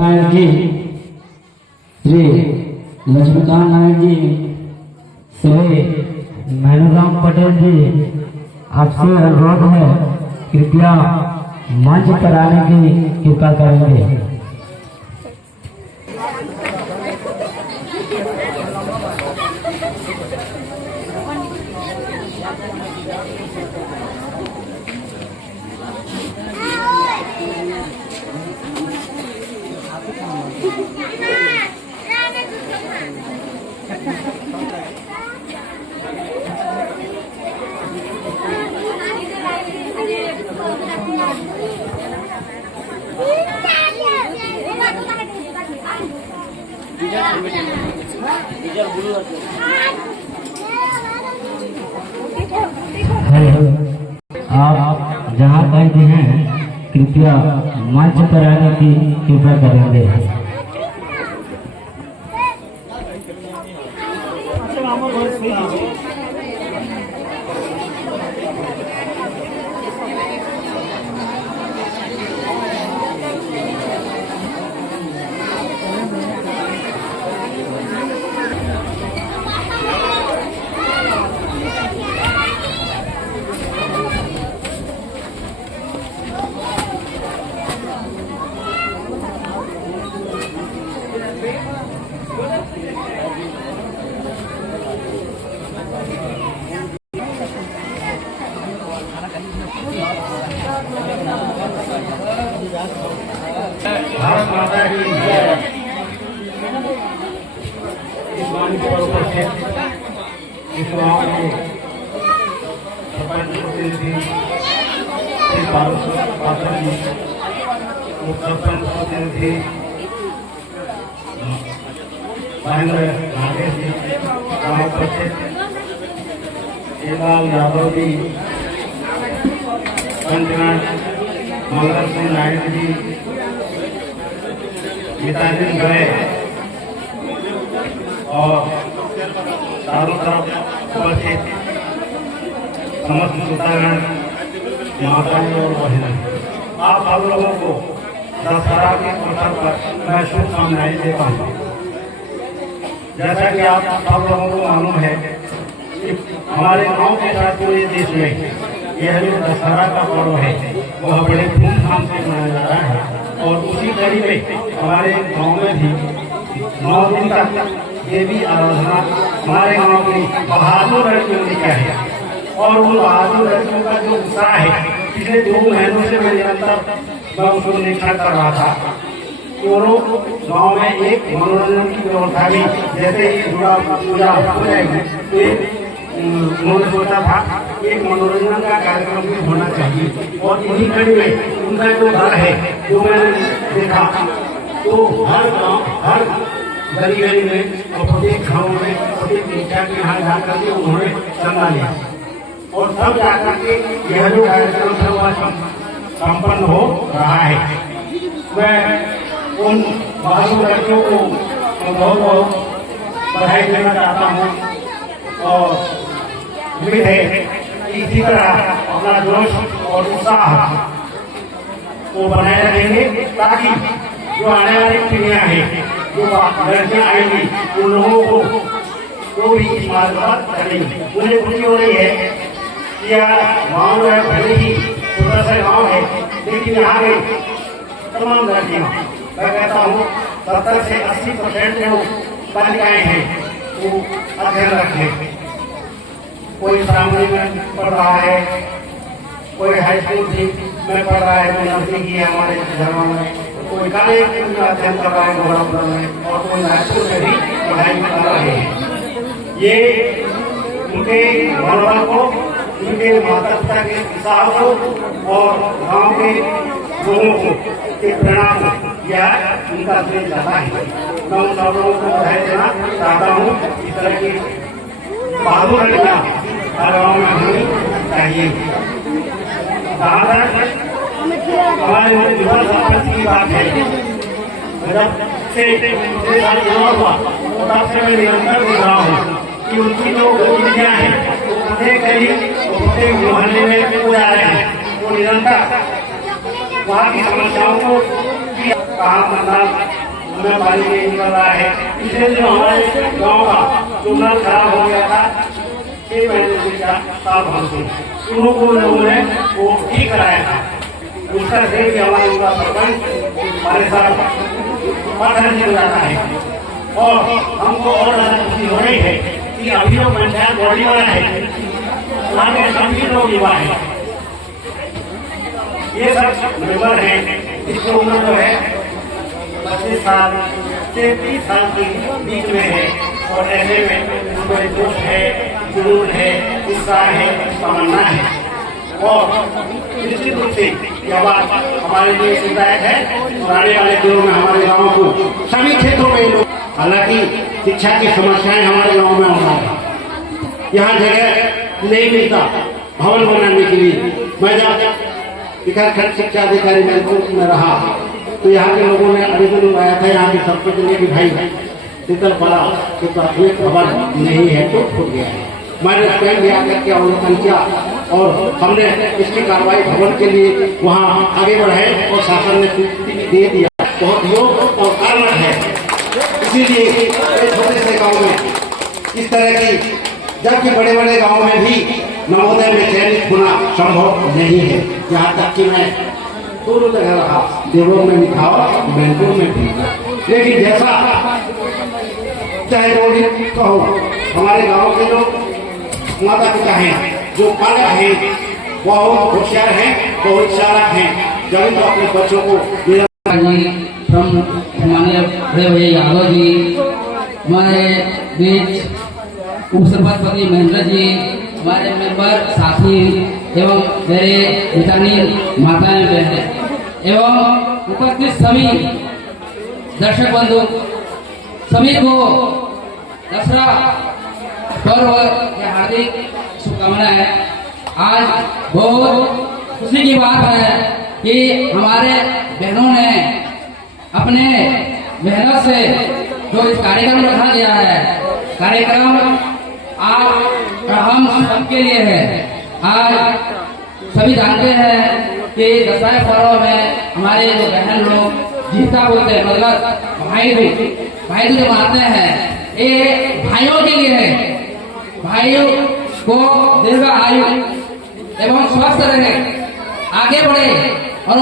नायक जी, श्री लक्ष्मीकांत नायक जी, श्री महेंद्रराम पटेल जी, आपसे अनुरोध है कृपया मंच पर आने की कृपा करेंगे। आप जहाँ कहीं भी हैं कृपया मंच पर आने की कृपा करेंगे। भारत माता की जय। इस मंच पर उपस्थित इस गाँव के सरपंच प्रतिनिधि श्री पात्र जी, उप सरपंच प्रतिनिधि महेंद्र नागेश जी, गाँव उपस्थित लाल यादव जी, पंचनाथ मंगल सिंह नायक जी, मिताजी गए और चारों तरफ उपस्थित समस्त श्रोतागण, माताएं और बहनें, आप सब लोगों को दशहरा के अवसर पर मैं शुभकामनाएं देता हूँ। जैसा कि आप सब लोगों को मालूम है कि हमारे गांव के साथ पूरे देश में यह जो दशहरा का पर्व है वह बड़े धूमधाम से मनाया जा रहा है। और उसी कड़ी में हमारे गांव में भी 9 दिन तक देवी आराधना हमारे गांव की बहादुर लड़कियों ने किया है। और उन बहादुर लड़कियों का जो उत्साह है, पिछले 2 महीनों से मैं निरंतर मैं उसको निरीक्षण कर रहा था। दोनों गाँव में एक मनोरंजन की व्यवस्था भी, जैसे ही दुर्गा पूजा हो जाएगी तो उन्होंने सोचा था एक मनोरंजन का कार्यक्रम भी होना चाहिए। और इन्हीं कड़ी में उनका जो दल है जो मैंने देखा, तो हर गांव, हर गली गली में और प्रत्येक गाँव में प्रत्येक मुखिया के यहाँ जाकर के उन्होंने चंदा लिया और तब जाकर के यह जो कार्यक्रम है वह संपन्न हो रहा है। मैं उन बहादुर लड़कियों को बहुत बहुत बधाई देना चाहता हूँ और उम्मीद है कि इसी तरह अपना जोश और उत्साह को बनाए रखेंगे, ताकि जो आने वाली पीढ़ियां हैं, जो लड़कियां आएंगी, उन लोगों को भी इस मार्ग पर चलेंगे। मुझे खुशी हो रही है कि यह गाँव है, भले ही छोटा सा गाँव है, लेकिन यहाँ के तमाम लड़कियां, मैं कहता हूँ 70 से 80% जो बालिकाएं हैं वो अध्ययनरत हैं। कोई प्राइमरी में पढ़ रहा है, कोई हाई स्कूल में पढ़ रहा है, कोई नर्सिंग की है हमारे घरों में, कोई कॉलेज में अध्ययन कर रहा है गोरखपुर में, और कोई रायपुर में भी पढ़ाई कर रहे हैं। ये उनके मनोबल को, उनके माता पिता के उत्साह को और गाँव के लोगों को के प्रेरणा को यह उनका श्रेय जाता है। मैं उन सब लोगों को बधाई देना चाहता हूँ। इस तरह की बहादुर लड़कियां हर गाँव में होनी चाहिए। जहाँ तक हमारे युवा सरपंच की बात है, जब से पिछले साल चुनाव हुआ तब से मैं निरंतर देख रहा हूँ कि उनकी जो गतिविधियाँ हैं प्रत्येक गली प्रत्येक मोहल्ले में वो आ रहे हैं, वो निरंतर वहाँ की समस्याओं को कहाँ संसार में पानी नहीं निकल रहा है। इसलिए जो हमारे गांव का जो नल खराब हो गया था 6 महीने से क्या साफ हमसे उनको लोगों ने वो ठीक कराया था। उसका से कि हमारे युवा सरपंच हमारे साथ पाठन चल रहा है और हमको और ज्यादा खुशी हो रही है कि अभी जो पंचायत बॉडी वाला है वहाँ के सभी लोग युवा है। ये सब मेंबर है जिसकी उम्र जो है 25 साल से 30 साल के बीच में है और ऐसे में उसमें जोश है, जुनून है, उत्साह है, तमन्ना है और निश्चित रूप से यह बात हमारे लिए सुखदायक है। और आने वाले दिनों में हमारे गाँव को सभी क्षेत्रों में लोग, हालांकि शिक्षा की समस्याएं हमारे गाँव में होना है, यहाँ जगह नहीं मिलता भवन बनाने के लिए। मैं जब विकासखंड शिक्षा अधिकारी मैनपुर में रहा तो यहाँ के लोगों ने आवेदन लगाया था यहाँ के सरपंच ने कि भाई शीतलपड़ा के प्राथमिक भवन नहीं है तो छूट गया है। मैंने स्वयं भी आकर के अवलोकन किया और हमने इसकी कार्रवाई भवन के लिए वहाँ आगे बढ़े और शासन ने स्वीकृति दे दिया। बहुत योग और कारण है। इसीलिए छोटे से गाँव में इस तरह की, जबकि बड़े बड़े गाँव में भी नवोदय में चयनित होना संभव नहीं है। यहाँ तक कि मैं दोनों जगह रहा, देवों में भी था और मैनपुर में भी। लेकिन जैसा चाहे जो भी कहो, हमारे गांव के लोग माता पिता हैं जो पालक हैं, बहुत होशियार हैं, बहुत चालाक हैं, जब तो अपने बच्चों को माननीय बड़े भैया यादव जी, हमारे बीच उप सरपंच महेंद्र जी, हमारे मेंबर साथी एवं मेरे पितानी माताएं बहनें एवं उपस्थित सभी दर्शक बंधु, सभी को दसरा पर्व की हार्दिक शुभकामनाएं। आज बहुत खुशी की बात है कि हमारे बहनों ने अपने मेहनत से जो इस कार्यक्रम रखा गया है, कार्यक्रम आज हम सबके लिए है। आज सभी जानते हैं कि दशहरा पर्व में हमारे जो बहन लोग जीता बोलते हैं, मतलब भाई दूज जो मानते हैं, ये भाइयों के लिए है। भाइयों को दीर्घ आयु एवं स्वस्थ रहे, आगे बढ़े और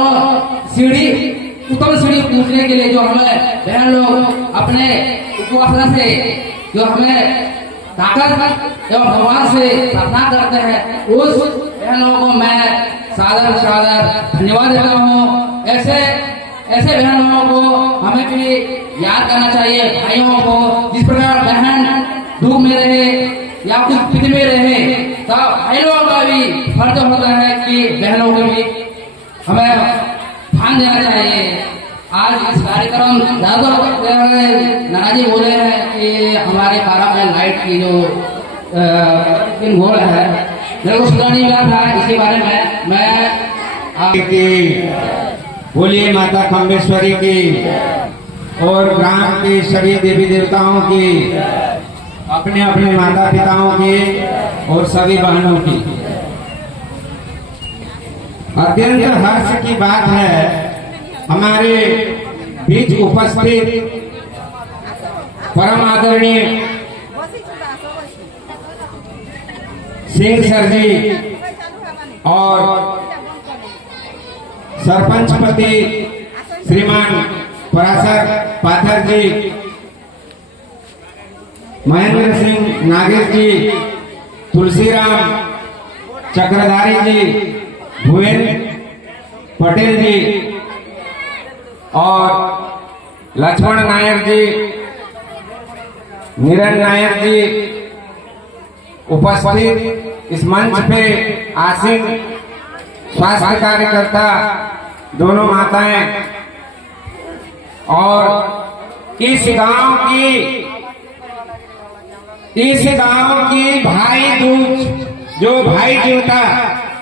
उत्तम सीढ़ी पूछने के लिए जो हमें बहन लोग अपने उपासना से जो हमें ताकत एवं भगवान से प्रार्थना करते हैं, उस बहनों को मैं सादर धन्यवाद देता हूँ। ऐसे बहनों को हमें भी याद करना चाहिए, भाइयों को। जिस प्रकार बहन दुख में रहे या कुछ स्थिति में रहे, तब भाइयों का भी फर्ज होता है कि बहनों को भी हमें ध्यान देना चाहिए। आज इस कार्यक्रम ज्यादातर नाराजी बोले हैं कि हमारे 12 में लाइट की जो हो रहा है, मेरे को सुना नहीं मिला था। इसके बारे में मैं बोलिए माता खम्बेश्वरी की और ग्राम के सभी देवी देवताओं की, अपने अपने माता पिताओं की और सभी बहनों की। अत्यंत हर्ष की बात है हमारे बीच उपस्थित परम आदरणीय सिंह सर जी और सरपंच पति श्रीमान पराशर पाथर जी, महेंद्र सिंह नागेश जी, तुलसीराम चक्रधारी जी, भुवन पटेल जी और लक्ष्मण नायक जी, निरन नायक जी, उपस्थित इस मंच पे आसीन स्वास्थ्य कार्यकर्ता, दोनों माताएं और इस गांव की भाई दूज जो भाई जीवता